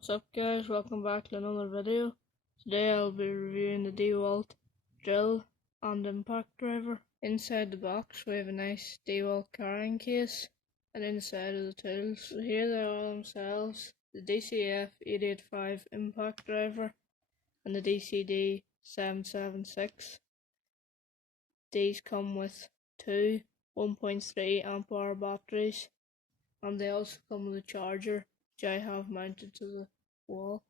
What's up guys, welcome back to another video. Today I'll be reviewing the Dewalt Drill and Impact Driver. Inside the box we have a nice Dewalt carrying case, and inside of the tools, so here they are themselves, the DCF885 Impact Driver and the DCD776. These come with two 1.3 amp hour batteries, and they also come with a charger which I have mounted to the wall.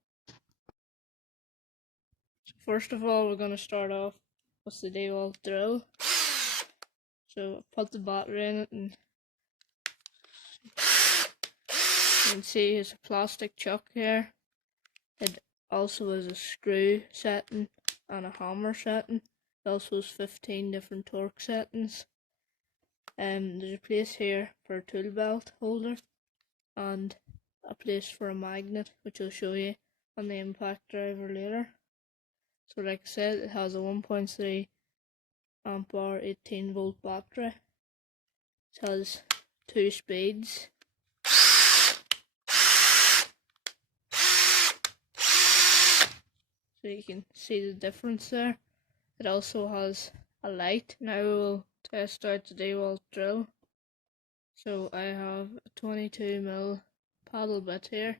So first of all, we're going to start off with the Dewalt drill. So I put the battery in it, and you can see it's a plastic chuck here. It also has a screw setting and a hammer setting. It also has 15 different torque settings. There's a place here for a tool belt holder and a place for a magnet, which I'll show you on the Impact Driver later. So like I said, it has a 1.3 amp hour 18 volt battery. It has 2 speeds. So you can see the difference there. It also has a light. Now we'll test out the Dewalt drill. So I have a 22mm paddle bit here,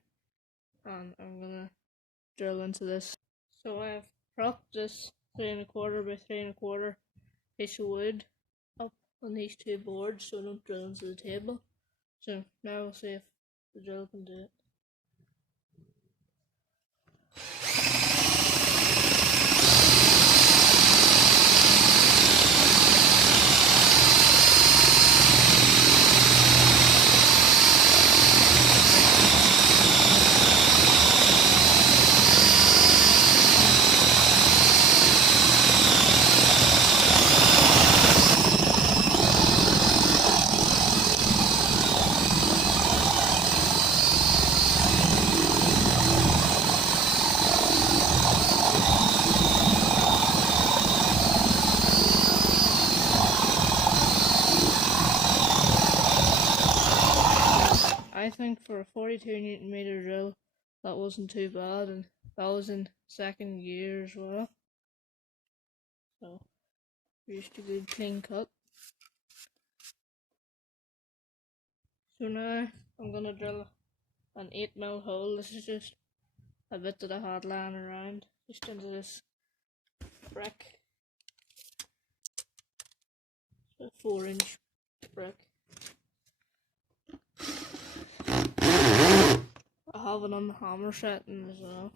and I'm gonna drill into this. So I have propped this 3¼ by 3¼ piece of wood up on these two boards so I don't drill into the table. So now we'll see if the drill can do it. I think for a 42Nm drill, that wasn't too bad, and that was in second gear as well. So, just a good clean cut. So now I'm gonna drill an 8mm hole. This is just a bit that I had lying around, just into this brick. So a 4-inch brick. I have it on the hammer setting as well.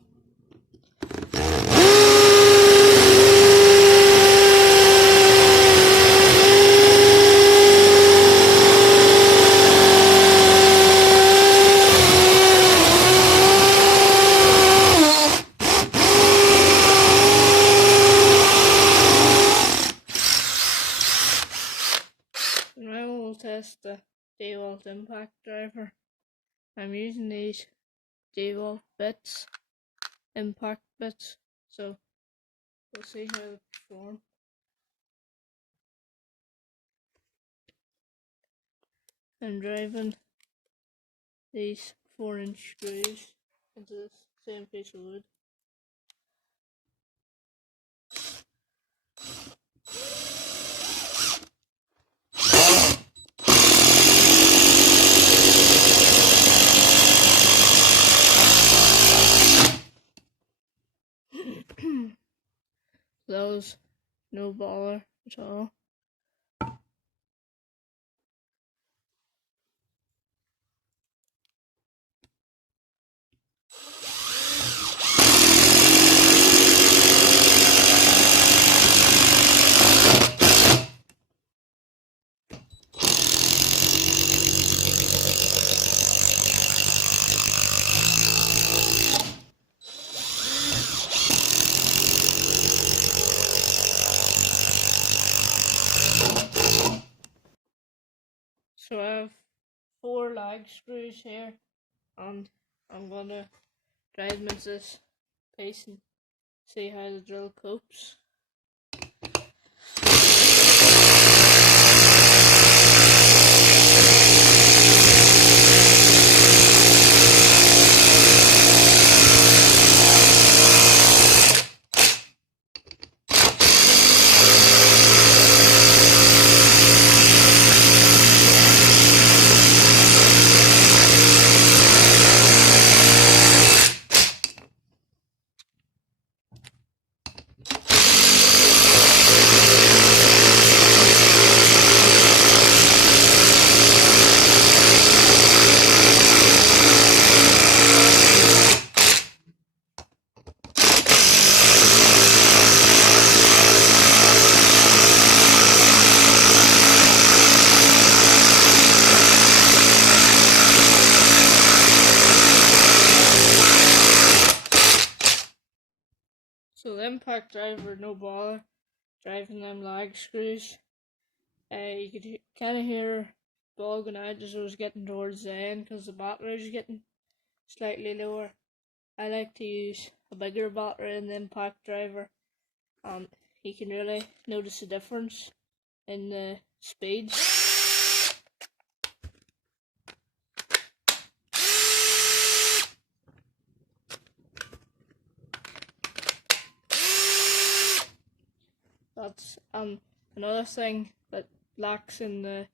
Now we'll test the Dewalt Impact Driver. I'm using these Dewalt bits, impact bits, so we'll see how they perform. I'm driving these 4-inch screws into this same piece of wood. That was no bother at all. So I have 4 lag screws here, and I'm gonna drive them into this piece and see how the drill copes. impact driver, no bother driving them lag screws. You could kind of hear bogging out as I was getting towards the end because the battery was getting slightly lower. I like to use a bigger battery in the impact driver, and you can really notice the difference in the speed. That's another thing that lacks in the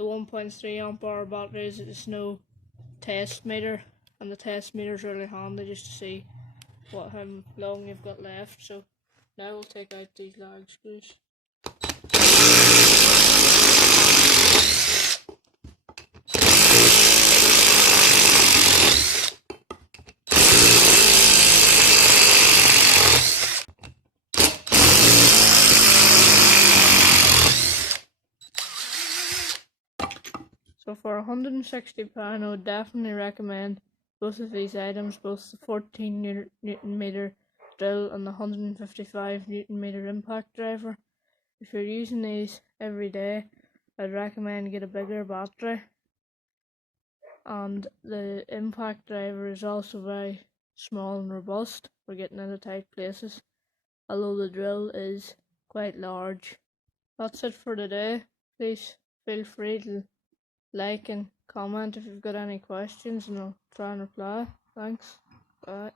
1.3 amp hour batteries. There's no test meter, and the test meter is really handy just to see how long you've got left. So now we'll take out these lag screws. So for £160, I would definitely recommend both of these items, both the 14 Newton meter drill and the 155 Newton meter impact driver. If you're using these every day, I'd recommend get a bigger battery. And the impact driver is also very small and robust for getting into tight places, although the drill is quite large. That's it for today. Please feel free to like and comment if you've got any questions, and I'll try and reply. Thanks. Bye.